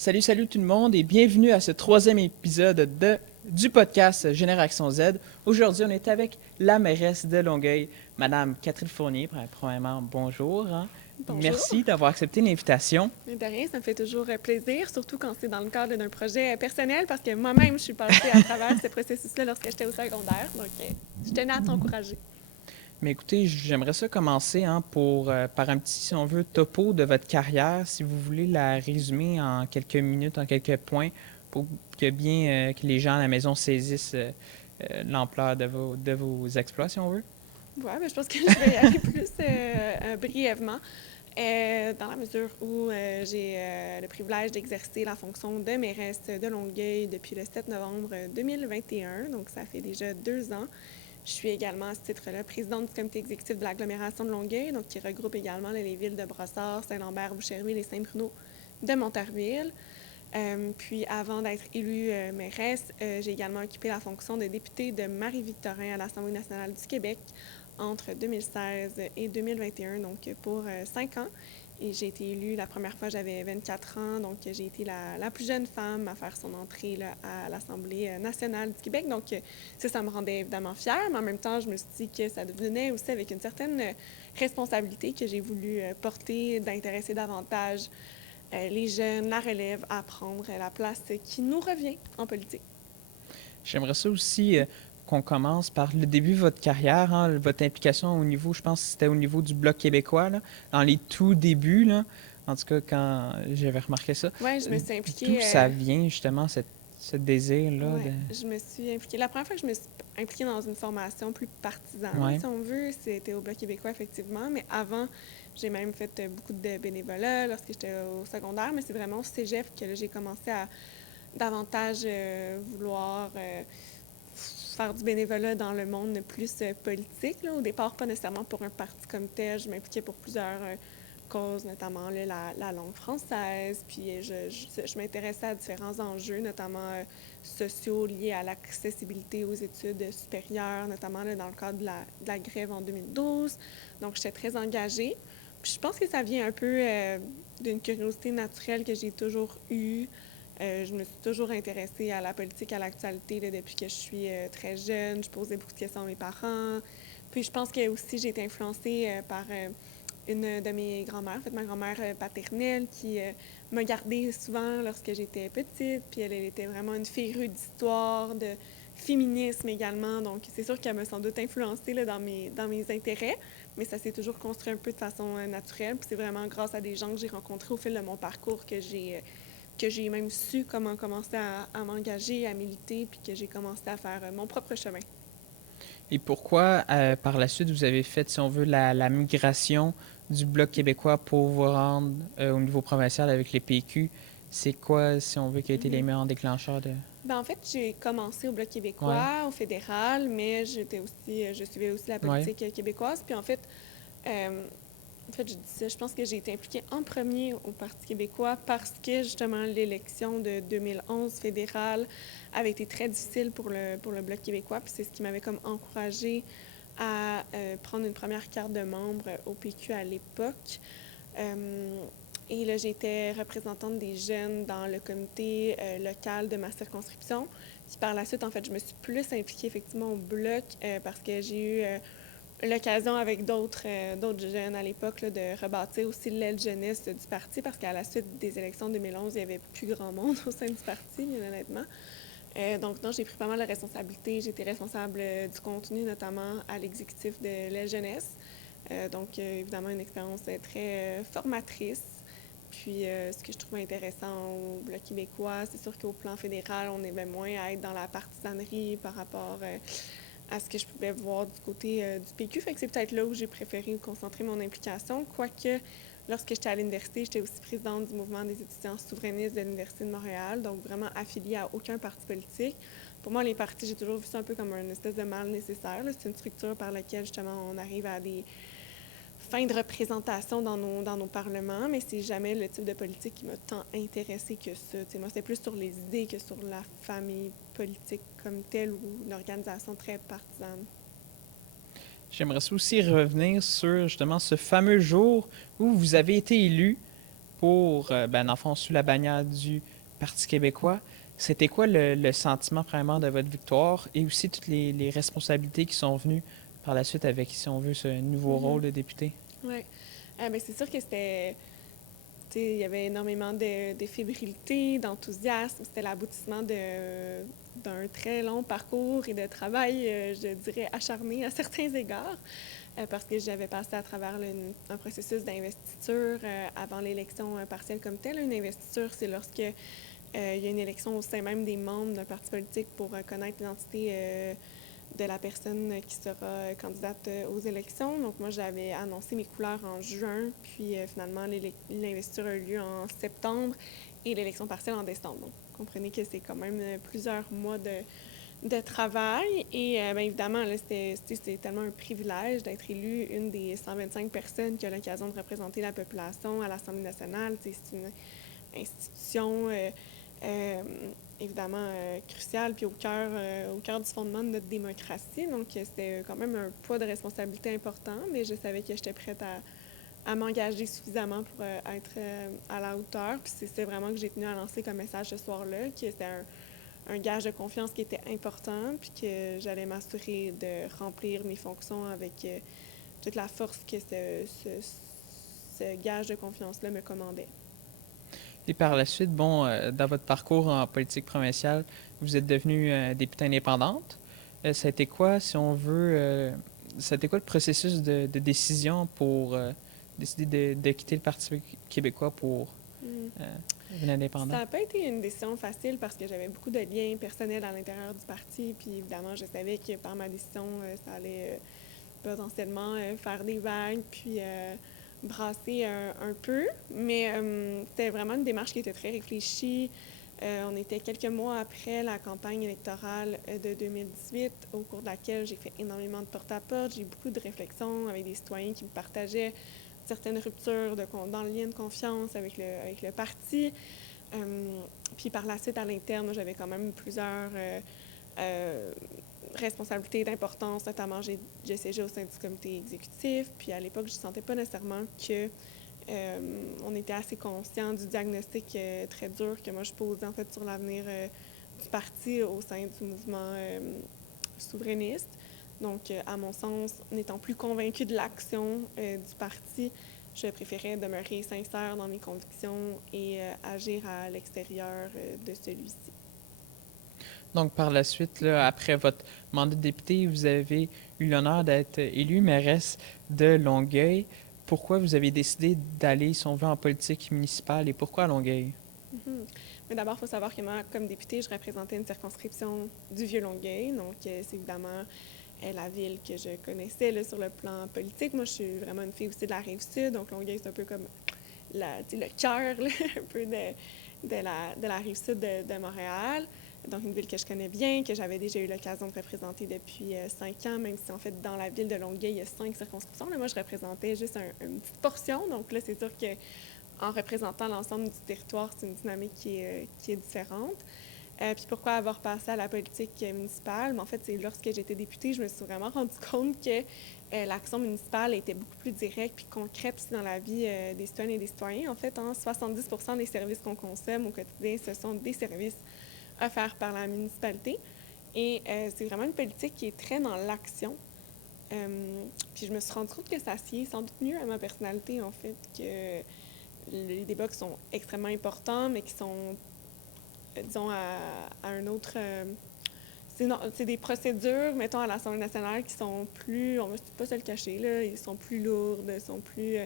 Salut, salut tout le monde et bienvenue à ce troisième épisode du podcast Génération Z. Aujourd'hui, on est avec la mairesse de Longueuil, Madame Catherine Fournier. Premièrement, bonjour, hein. Bonjour. Merci d'avoir accepté l'invitation. Mais de rien, ça me fait toujours plaisir, surtout quand c'est dans le cadre d'un projet personnel, parce que moi-même, je suis passée à travers ce processus-là lorsque j'étais au secondaire. Donc, je tenais à t'encourager. Mais écoutez, j'aimerais ça commencer par un petit, si on veut, topo de votre carrière, si vous voulez la résumer en quelques minutes, en quelques points, pour que les gens à la maison saisissent l'ampleur de vos exploits, si on veut. Ouais, mais je pense que je vais y aller plus brièvement, dans la mesure où j'ai le privilège d'exercer la fonction de mairesse de Longueuil depuis le 7 novembre 2021. Donc, ça fait déjà 2 ans. Je suis également, à ce titre-là, présidente du comité exécutif de l'agglomération de Longueuil, donc qui regroupe également les villes de Brossard, Saint-Lambert, Boucherville et Saint-Bruno de Montarville. Puis avant d'être élue mairesse, j'ai également occupé la fonction de députée de Marie-Victorin à l'Assemblée nationale du Québec entre 2016 et 2021, donc pour 5 ans. Et j'ai été élue la première fois, j'avais 24 ans, donc j'ai été la plus jeune femme à faire son entrée là, à l'Assemblée nationale du Québec. Donc ça me rendait évidemment fière, mais en même temps, je me suis dit que ça devenait aussi avec une certaine responsabilité que j'ai voulu porter, d'intéresser davantage les jeunes, la relève, à prendre la place qui nous revient en politique. J'aimerais ça aussi qu'on commence par le début de votre carrière, hein, votre implication au niveau, je pense que c'était au niveau du Bloc québécois, là, dans les tout débuts, là, en tout cas quand j'avais remarqué ça. Oui, je me suis D'où impliquée. ça vient justement, ce désir-là Ouais, de... je me suis impliquée. La première fois que je me suis impliquée dans une formation plus partisane, Ouais. si on veut, c'était au Bloc québécois, effectivement. Mais avant, j'ai même fait beaucoup de bénévolat lorsque j'étais au secondaire. Mais c'est vraiment au cégep que là, j'ai commencé à davantage vouloir faire du bénévolat dans le monde plus politique. Là. Au départ, pas nécessairement pour un parti comme tel. Je m'impliquais pour plusieurs causes, notamment là, la langue française. Puis je m'intéressais à différents enjeux, notamment sociaux liés à l'accessibilité aux études supérieures, notamment là, dans le cadre de la grève en 2012. Donc, j'étais très engagée. Puis je pense que ça vient un peu d'une curiosité naturelle que j'ai toujours eue. Je me suis toujours intéressée à la politique, à l'actualité là, depuis que je suis très jeune. Je posais beaucoup de questions à mes parents. Puis je pense que aussi j'ai été influencée par une de mes grand-mères, en fait ma grand-mère paternelle, qui m'a gardée souvent lorsque j'étais petite. Puis elle était vraiment une férue d'histoire, de féminisme également. Donc c'est sûr qu'elle m'a sans doute influencée là, dans mes intérêts. Mais ça s'est toujours construit un peu de façon naturelle. Puis c'est vraiment grâce à des gens que j'ai rencontrés au fil de mon parcours que j'ai même su comment commencer à m'engager, à militer, puis que j'ai commencé à faire mon propre chemin. Et pourquoi, par la suite, vous avez fait, si on veut, la migration du Bloc québécois pour vous rendre au niveau provincial avec les PQ? C'est quoi, si on veut, qui a été Mm-hmm. l'élément déclencheur de... Ben, en fait, j'ai commencé au Bloc Ouais, québécois, au fédéral, mais je suivais aussi la ouais. politique québécoise. Puis euh, en fait, je dis ça, je pense que j'ai été impliquée en premier au Parti québécois parce que justement l'élection de 2011 fédérale avait été très difficile pour le Bloc québécois. Puis c'est ce qui m'avait comme encouragée à prendre une première carte de membre au PQ à l'époque. Euh, et là, j'étais représentante des jeunes dans le comité local de ma circonscription. Puis par la suite, en fait, je me suis plus impliquée effectivement au bloc parce que j'ai eu l'occasion avec d'autres jeunes à l'époque là, de rebâtir aussi l'aile jeunesse du parti parce qu'à la suite des élections de 2011, il n'y avait plus grand monde au sein du parti, bien honnêtement. Donc, non, j'ai pris pas mal de responsabilités. J'étais responsable du contenu, notamment à l'exécutif de l'aile jeunesse. Donc, évidemment, une expérience très formatrice. Puis, ce que je trouve intéressant au Bloc québécois, c'est sûr qu'au plan fédéral, on avait moins à être dans la partisanerie par rapport à ce que je pouvais voir du côté du PQ. Fait que c'est peut-être là où j'ai préféré concentrer mon implication. Quoique, lorsque j'étais à l'université, j'étais aussi présidente du mouvement des étudiants souverainistes de l'Université de Montréal, donc vraiment affiliée à aucun parti politique. Pour moi, les partis, j'ai toujours vu ça un peu comme une espèce de mal nécessaire. C'est une structure par laquelle, justement, on arrive à des fins de représentation dans nos parlements, mais c'est jamais le type de politique qui m'a tant intéressée que ça. T'sais, moi, c'était plus sur les idées que sur la famille politique comme telle ou une organisation très partisane. J'aimerais aussi revenir sur justement ce fameux jour où vous avez été élu pour, dans le fond, sous la bannière du Parti québécois. C'était quoi le sentiment vraiment de votre victoire et aussi toutes les responsabilités qui sont venues par la suite avec, si on veut, ce nouveau rôle de député? Oui. C'est sûr que c'était. Il y avait énormément de fébrilité, d'enthousiasme. C'était l'aboutissement d'un très long parcours et de travail, je dirais, acharné à certains égards, parce que j'avais passé à travers un processus d'investiture avant l'élection partielle comme telle. Une investiture, c'est lorsque il y a une élection au sein même des membres d'un parti politique pour connaître l'identité de la personne qui sera candidate aux élections. Donc, moi, j'avais annoncé mes couleurs en juin, puis finalement, l'investiture a eu lieu en septembre et l'élection partielle en décembre. Donc, vous comprenez que c'est quand même plusieurs mois de travail. Et bien évidemment, là, c'est tellement un privilège d'être élue une des 125 personnes qui a l'occasion de représenter la population à l'Assemblée nationale. C'est une institution évidemment cruciale puis au cœur du fondement de notre démocratie. Donc, c'était quand même un poids de responsabilité important, mais je savais que j'étais prête à m'engager suffisamment pour être à la hauteur. Puis c'est vraiment que j'ai tenu à lancer comme message ce soir-là, que c'était un gage de confiance qui était important, puis que j'allais m'assurer de remplir mes fonctions avec toute la force que ce gage de confiance-là me commandait. Et par la suite, bon, dans votre parcours en politique provinciale, vous êtes devenue députée indépendante. Ça a été quoi, si on veut, ça a été quoi le processus de décision pour décider de quitter le Parti québécois pour Mm. euh, devenir indépendant? Ça n'a pas été une décision facile parce que j'avais beaucoup de liens personnels à l'intérieur du parti. Puis évidemment, je savais que par ma décision, ça allait potentiellement faire des vagues, puis brasser un peu. Mais c'était vraiment une démarche qui était très réfléchie. On était quelques mois après la campagne électorale de 2018, au cours de laquelle j'ai fait énormément de porte-à-porte. J'ai eu beaucoup de réflexions avec des citoyens qui me partageaient certaines ruptures dans le lien de confiance avec le parti. Puis par la suite, à l'interne, j'avais quand même plusieurs euh, responsabilités d'importance, notamment j'ai siégé au sein du comité exécutif. Puis à l'époque, je ne sentais pas nécessairement que on était assez conscient du diagnostic très dur que moi je posais en fait sur l'avenir du parti au sein du mouvement souverainiste. Donc, à mon sens, n'étant plus convaincue de l'action du parti, je préférais demeurer sincère dans mes convictions et agir à l'extérieur de celui-ci. Donc, par la suite, là, après votre mandat de député, vous avez eu l'honneur d'être élu mairesse de Longueuil. Pourquoi vous avez décidé d'aller, si on veut, en politique municipale et pourquoi à Longueuil? Mm-hmm. Mais d'abord, il faut savoir que moi, comme députée, je représentais une circonscription du Vieux-Longueuil. Donc, c'est évidemment la ville que je connaissais là, sur le plan politique. Moi, je suis vraiment une fille aussi de la Rive-Sud. Donc, Longueuil, c'est un peu comme le cœur un peu de la Rive-Sud de Montréal. Donc, une ville que je connais bien, que j'avais déjà eu l'occasion de représenter depuis 5 ans, même si, en fait, dans la ville de Longueuil, il y a 5 circonscriptions. Là, moi, je représentais juste une petite portion. Donc, là, c'est sûr que en représentant l'ensemble du territoire, c'est une dynamique qui est différente. Puis pourquoi avoir passé à la politique municipale? Mais en fait, c'est lorsque j'étais députée, je me suis vraiment rendu compte que l'action municipale était beaucoup plus directe puis concrète aussi dans la vie des citoyennes et des citoyens. En fait, 70 des services qu'on consomme au quotidien, ce sont des services offerts par la municipalité. Et c'est vraiment une politique qui est très dans l'action. Puis je me suis rendu compte que ça sied sans doute mieux à ma personnalité, en fait, que les débats qui sont extrêmement importants, mais qui sont, disons, à un autre... c'est des procédures, mettons, à l'Assemblée nationale qui sont plus, on ne va pas se le cacher, là, ils sont plus lourdes, sont plus...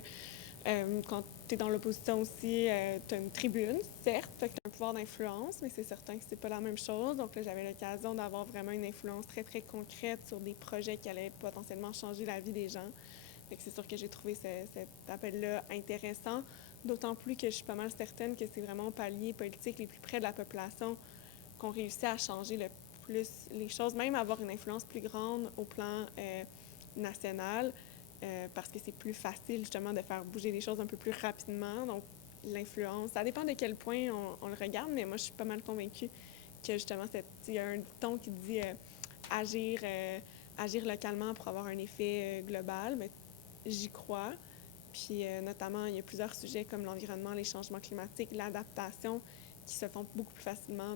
quand tu es dans l'opposition aussi, tu as une tribune, certes, fait que tu as un pouvoir d'influence, mais c'est certain que c'est pas la même chose. Donc là, j'avais l'occasion d'avoir vraiment une influence très, très concrète sur des projets qui allaient potentiellement changer la vie des gens. Fait que c'est sûr que j'ai trouvé cet appel-là intéressant, d'autant plus que je suis pas mal certaine que c'est vraiment au palier politique les plus près de la population qu'on réussit à changer le plus les choses, même avoir une influence plus grande au plan national, parce que c'est plus facile justement de faire bouger les choses un peu plus rapidement. Donc, l'influence, ça dépend de quel point on le regarde, mais moi, je suis pas mal convaincue que justement, il y a un ton qui dit agir, agir localement pour avoir un effet global. Mais j'y crois. Puis notamment, il y a plusieurs sujets comme l'environnement, les changements climatiques, l'adaptation qui se font beaucoup plus facilement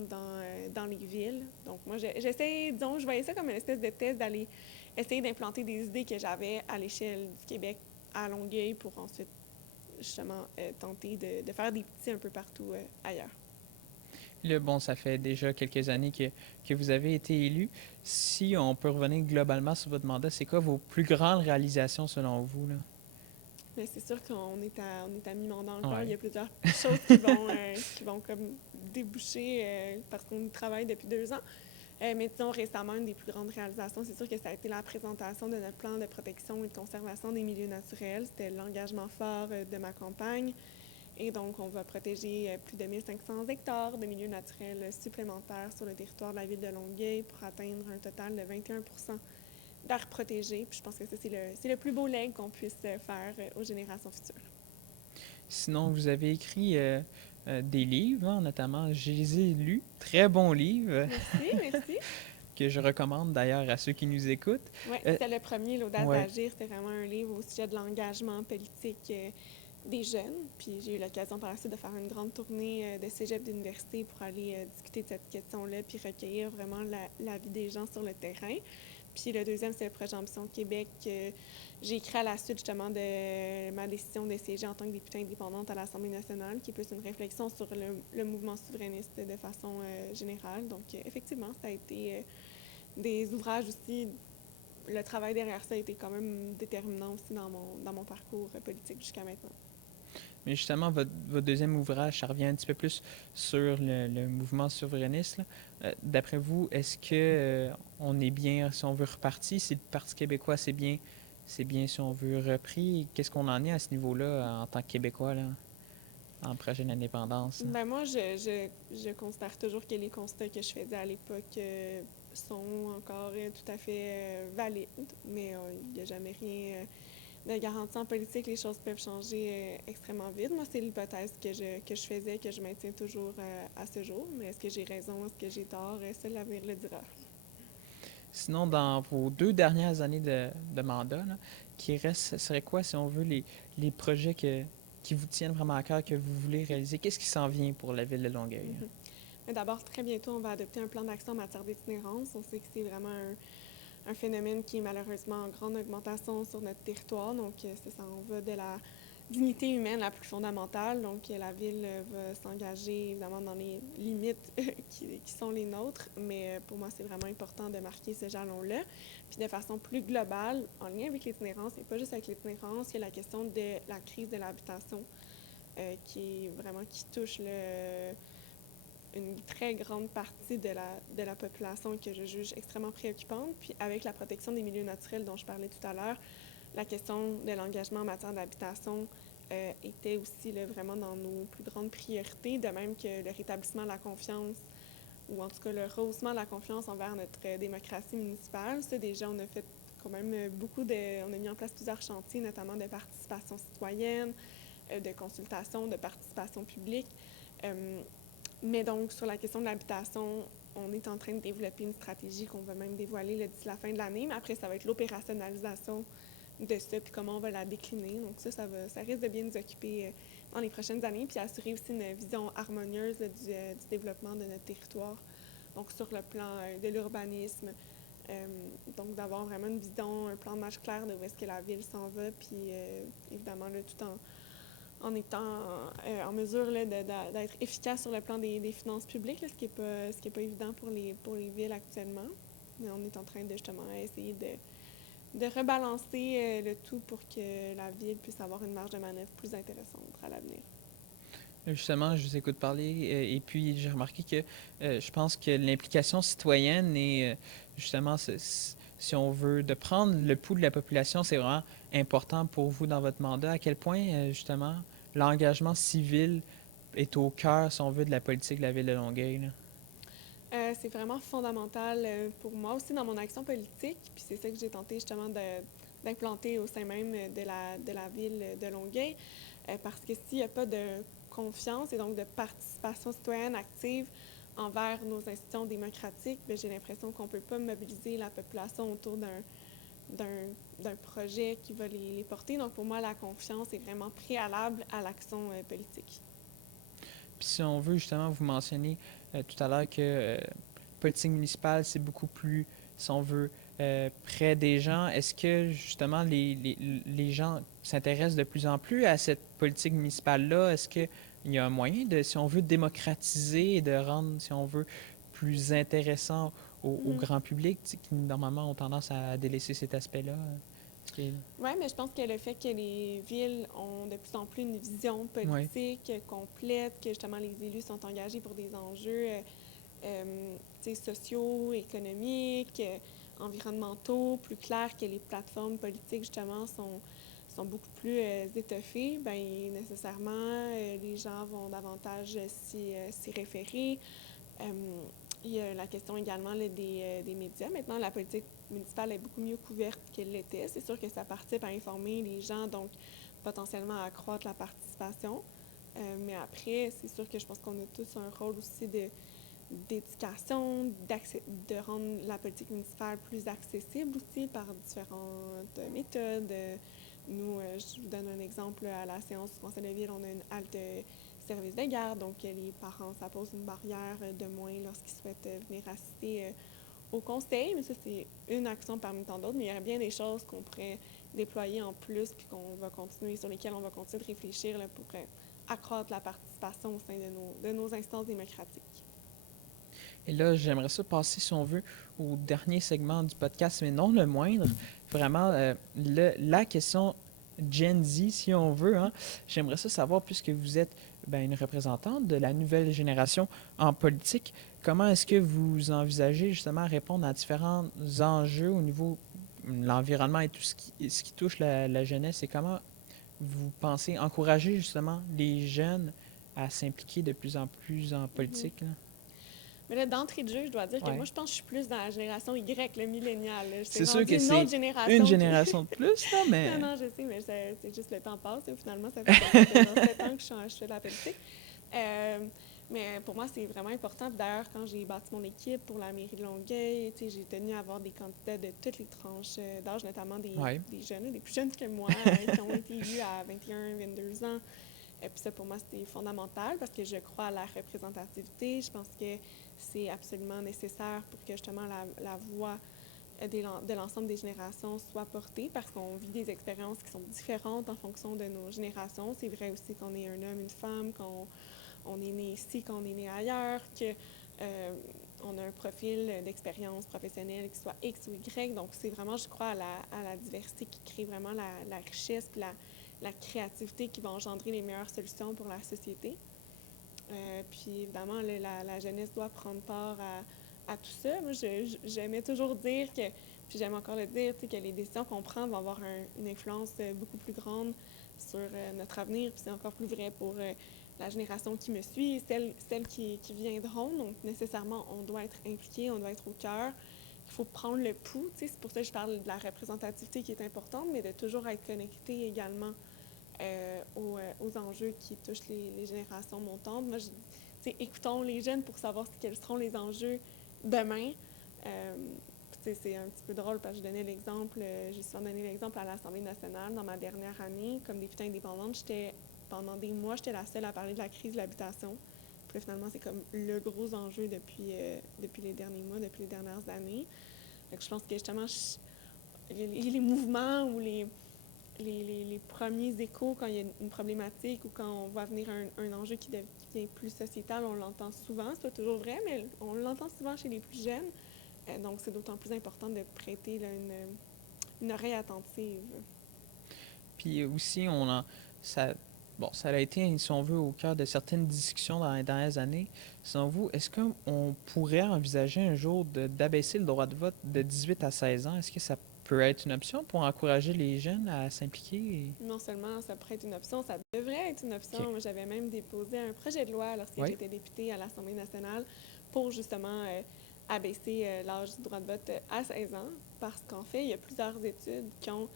dans les villes. Donc moi, j'essaie, disons, je voyais ça comme une espèce de test d'aller essayer d'implanter des idées que j'avais à l'échelle du Québec à Longueuil pour ensuite justement tenter de faire des petits un peu partout ailleurs. Là, bon, ça fait déjà quelques années que vous avez été élu. Si on peut revenir globalement sur votre mandat, c'est quoi vos plus grandes réalisations selon vous, là? Mais c'est sûr on est à mi-mandat encore. Il y Ouais. a plusieurs choses qui vont comme déboucher parce qu'on y travaille depuis 2 ans. Mais disons, récemment, une des plus grandes réalisations, c'est sûr que ça a été la présentation de notre plan de protection et de conservation des milieux naturels. C'était l'engagement fort de ma campagne. Et donc, on va protéger plus de 1500 hectares de milieux naturels supplémentaires sur le territoire de la ville de Longueuil pour atteindre un total de 21 d'aires protégées. Puis je pense que ça, c'est le plus beau legs qu'on puisse faire aux générations futures. Sinon, vous avez écrit des livres, hein, notamment, je les ai lus, très bons livres, Merci, merci. que je recommande d'ailleurs à ceux qui nous écoutent. Oui, Euh, c'était le premier, L'audace ouais. d'agir. C'était vraiment un livre au sujet de l'engagement politique des jeunes. Puis j'ai eu l'occasion par la suite de faire une grande tournée de cégep d'université pour aller discuter de cette question-là, puis recueillir vraiment l'avis des gens sur le terrain. Puis le deuxième, c'est le projet Ambition Québec. J'ai écrit à la suite justement de ma décision de siéger en tant que députée indépendante à l'Assemblée nationale, qui est plus une réflexion sur le mouvement souverainiste de façon générale. Donc effectivement, ça a été des ouvrages aussi. Le travail derrière ça a été quand même déterminant aussi dans mon parcours politique jusqu'à maintenant. Mais justement, votre deuxième ouvrage, ça revient un petit peu plus sur le mouvement souverainiste, là. D'après vous, est-ce que on est bien, si on veut, reparti? Si le Parti québécois, c'est bien si on veut repris? Qu'est-ce qu'on en est à ce niveau-là en tant que Québécois, là, en projet d'indépendance? Ben moi, je considère toujours que les constats que je faisais à l'époque sont encore tout à fait valides, mais il n'y a jamais rien de garanti en politique. Les choses peuvent changer extrêmement vite. Moi, c'est l'hypothèse que je faisais, que je maintiens toujours à ce jour. Mais est-ce que j'ai raison, est-ce que j'ai tort? Seul l'avenir le dira. Sinon, dans vos 2 dernières années de mandat, là, qui reste, ce serait quoi, si on veut, les projets qui vous tiennent vraiment à cœur, que vous voulez réaliser? Qu'est-ce qui s'en vient pour la ville de Longueuil? Mhm. Mais d'abord, très bientôt, on va adopter un plan d'action en matière d'itinérance. On sait que c'est vraiment un phénomène qui est malheureusement en grande augmentation sur notre territoire. Donc, ça en va de la dignité humaine la plus fondamentale. Donc, la ville va s'engager évidemment dans les limites qui sont les nôtres. Mais pour moi, c'est vraiment important de marquer ce jalon-là. Puis de façon plus globale, en lien avec l'itinérance, et pas juste avec l'itinérance, il y a la question de la crise de l'habitation qui touche une très grande partie de la population que je juge extrêmement préoccupante. Puis avec la protection des milieux naturels dont je parlais tout à l'heure, la question de l'engagement en matière d'habitation était aussi là, vraiment dans nos plus grandes priorités, de même que le rétablissement de la confiance, ou en tout cas le rehaussement de la confiance envers notre démocratie municipale. Ça, déjà, on a fait quand même on a mis en place plusieurs chantiers, notamment de participation citoyenne, de consultation, de participation publique. Mais donc, sur la question de l'habitation, on est en train de développer une stratégie qu'on va même dévoiler d'ici la fin de l'année. Mais après, ça va être l'opérationnalisation de ça, puis comment on va la décliner. Donc ça risque de bien nous occuper dans les prochaines années, puis assurer aussi une vision harmonieuse du développement de notre territoire. Donc, sur le plan de l'urbanisme, donc d'avoir vraiment une vision, un plan de match clair de où est-ce que la ville s'en va, puis évidemment, là, tout en étant en mesure là, d'être efficace sur le plan des finances publiques, là, ce qui est pas évident pour les villes actuellement. Mais on est en train de justement essayer de rebalancer le tout pour que la ville puisse avoir une marge de manœuvre plus intéressante à l'avenir. Justement, je vous écoute parler et puis j'ai remarqué que je pense que l'implication citoyenne et justement, si on veut, de prendre le pouls de la population, c'est vraiment important pour vous dans votre mandat. À quel point, justement, l'engagement civil est au cœur, si on veut, de la politique de la ville de Longueuil, là? C'est vraiment fondamental pour moi aussi dans mon action politique, puis c'est ça que j'ai tenté justement d'implanter au sein même de la ville de Longueuil, parce que s'il n'y a pas de confiance et donc de participation citoyenne active envers nos institutions démocratiques, bien, j'ai l'impression qu'on ne peut pas mobiliser la population autour d'un projet qui va les porter. Donc, pour moi, la confiance est vraiment préalable à l'action politique. Puis si on veut, justement, vous mentionnez tout à l'heure que politique municipale, c'est beaucoup plus, si on veut, près des gens. Est-ce que, justement, les gens s'intéressent de plus en plus à cette politique municipale-là? Est-ce qu'il y a un moyen de, si on veut, démocratiser et de rendre, si on veut, plus intéressant au grand public, qui normalement ont tendance à délaisser cet aspect-là? Oui, mais je pense que le fait que les villes ont de plus en plus une vision Oui. politique complète, que justement les élus sont engagés pour des enjeux sociaux, économiques, environnementaux, plus clairs, que les plateformes politiques justement sont beaucoup plus étoffées, bien nécessairement les gens vont davantage s'y référer. Il y a la question également là, des médias. Maintenant, la politique municipale est beaucoup mieux couverte qu'elle l'était. C'est sûr que ça participe à informer les gens, donc potentiellement à accroître la participation. Mais après, c'est sûr que je pense qu'on a tous un rôle aussi d'éducation, de rendre la politique municipale plus accessible aussi par différentes méthodes. Nous, je vous donne un exemple, à la séance du conseil de ville, on a une halte service de garde, donc les parents, ça pose une barrière de moins lorsqu'ils souhaitent venir assister au conseil, mais ça, c'est une action parmi tant d'autres, mais il y a bien des choses qu'on pourrait déployer en plus, puis qu'on va continuer, sur lesquelles on va continuer de réfléchir là, pour accroître la participation au sein de nos instances démocratiques. Et là, j'aimerais ça passer, si on veut, au dernier segment du podcast, mais non le moindre. Vraiment, la question Gen Z, si on veut. Hein. J'aimerais ça savoir, puisque vous êtes une représentante de la nouvelle génération en politique, comment est-ce que vous envisagez justement répondre à différents enjeux au niveau de l'environnement et tout ce qui touche la jeunesse, et comment vous pensez encourager justement les jeunes à s'impliquer de plus en plus en politique? Là? Mais là, d'entrée de jeu, je dois dire que Ouais. moi, je pense que je suis plus dans la génération Y, le millénial. C'est sûr que c'est une génération de plus, là, mais... Non, je sais, mais c'est juste le temps passe. Finalement, ça fait 7 ans que je fais de la politique. Mais pour moi, c'est vraiment important. D'ailleurs, quand j'ai bâti mon équipe pour la mairie de Longueuil, j'ai tenu à avoir des candidats de toutes les tranches d'âge, notamment des jeunes, des plus jeunes que moi, qui ont été élus à 21, 22 ans. Puis ça, pour moi, c'était fondamental parce que je crois à la représentativité. Je pense que c'est absolument nécessaire pour que justement la voix de l'ensemble des générations soit portée parce qu'on vit des expériences qui sont différentes en fonction de nos générations. C'est vrai aussi qu'on est un homme, une femme, qu'on est né ici, qu'on est né ailleurs, qu'on a un profil d'expérience professionnelle qui soit X ou Y. Donc, c'est vraiment, je crois, à la diversité qui crée vraiment la richesse et la créativité qui va engendrer les meilleures solutions pour la société. Puis évidemment, là, la jeunesse doit prendre part à tout ça. Moi, j'aimais toujours dire que, puis j'aime encore le dire, que les décisions qu'on prend vont avoir une influence beaucoup plus grande sur notre avenir. Puis c'est encore plus vrai pour la génération qui me suit, celles qui viendront. Donc nécessairement, on doit être impliqué, on doit être au cœur. Il faut prendre le pouls. C'est pour ça que je parle de la représentativité qui est importante, mais de toujours être connecté également aux enjeux qui touchent les générations montantes. Moi, je dis, écoutons les jeunes pour savoir quels seront les enjeux demain. C'est un petit peu drôle parce que je donnais l'exemple, j'ai souvent donné l'exemple à l'Assemblée nationale dans ma dernière année. Comme députée indépendante, pendant des mois, j'étais la seule à parler de la crise de l'habitation. Puis là, finalement, c'est comme le gros enjeu depuis les derniers mois, depuis les dernières années. Donc, je pense que justement, les mouvements ou les premiers échos quand il y a une problématique ou quand on voit venir un enjeu qui devient plus sociétal, on l'entend souvent. C'est pas toujours vrai, mais on l'entend souvent chez les plus jeunes. Donc, c'est d'autant plus important de prêter là, une oreille attentive. Puis aussi, ça a été, si on veut, au cœur de certaines discussions dans les dernières années. Selon vous, est-ce qu'on pourrait envisager un jour d'abaisser le droit de vote de 18 à 16 ans? Est-ce que ça peut être une option pour encourager les jeunes à s'impliquer? Non seulement ça pourrait être une option, ça devrait être une option. Okay. Moi, j'avais même déposé un projet de loi lorsque j'étais députée à l'Assemblée nationale pour justement abaisser l'âge du droit de vote à 16 ans parce qu'en fait, il y a plusieurs études qui ont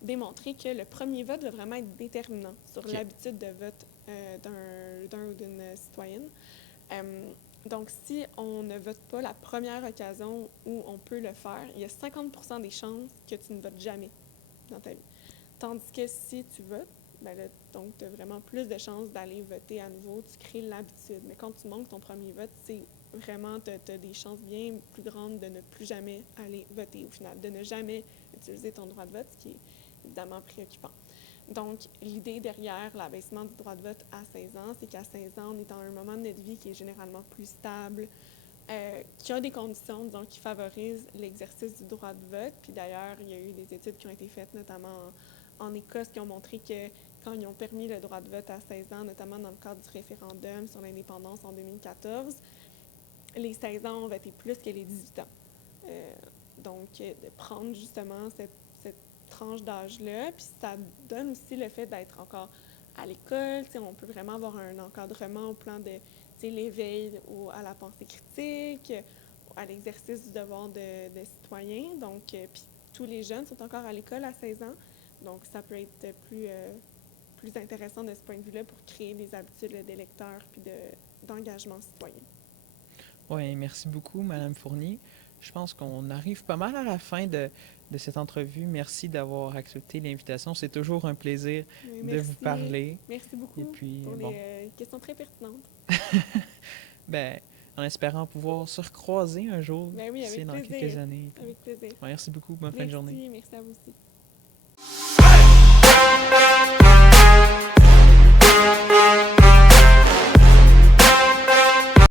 démontré que le premier vote va vraiment être déterminant sur l'habitude de vote d'un ou d'une citoyenne. Donc, si on ne vote pas la première occasion où on peut le faire, il y a 50% des chances que tu ne votes jamais dans ta vie. Tandis que si tu votes, ben là, donc tu as vraiment plus de chances d'aller voter à nouveau, tu crées l'habitude. Mais quand tu manques ton premier vote, c'est vraiment, tu as des chances bien plus grandes de ne plus jamais aller voter au final, de ne jamais utiliser ton droit de vote, ce qui est évidemment préoccupant. Donc, l'idée derrière l'abaissement du droit de vote à 16 ans, c'est qu'à 16 ans, on est dans un moment de notre vie qui est généralement plus stable, qui a des conditions, disons, qui favorisent l'exercice du droit de vote. Puis d'ailleurs, il y a eu des études qui ont été faites, notamment en Écosse, qui ont montré que quand ils ont permis le droit de vote à 16 ans, notamment dans le cadre du référendum sur l'indépendance en 2014, les 16 ans ont voté plus que les 18 ans. Donc, de prendre justement cette tranche d'âge-là, puis ça donne aussi le fait d'être encore à l'école, on peut vraiment avoir un encadrement au plan de l'éveil à la pensée critique, à l'exercice du devoir de citoyen. Donc, puis tous les jeunes sont encore à l'école à 16 ans, donc ça peut être plus intéressant de ce point de vue-là pour créer des habitudes d'électeurs puis d'engagement citoyen. Oui, merci beaucoup, Madame Fournier. Je pense qu'on arrive pas mal à la fin de cette entrevue. Merci d'avoir accepté l'invitation. C'est toujours un plaisir de vous parler. Merci beaucoup et puis, pour les questions très pertinentes. Ben, en espérant pouvoir se recroiser un jour, ben oui, avec dans plaisir. quelques années. Avec plaisir. Merci beaucoup. Bonne fin de journée. Merci à vous aussi.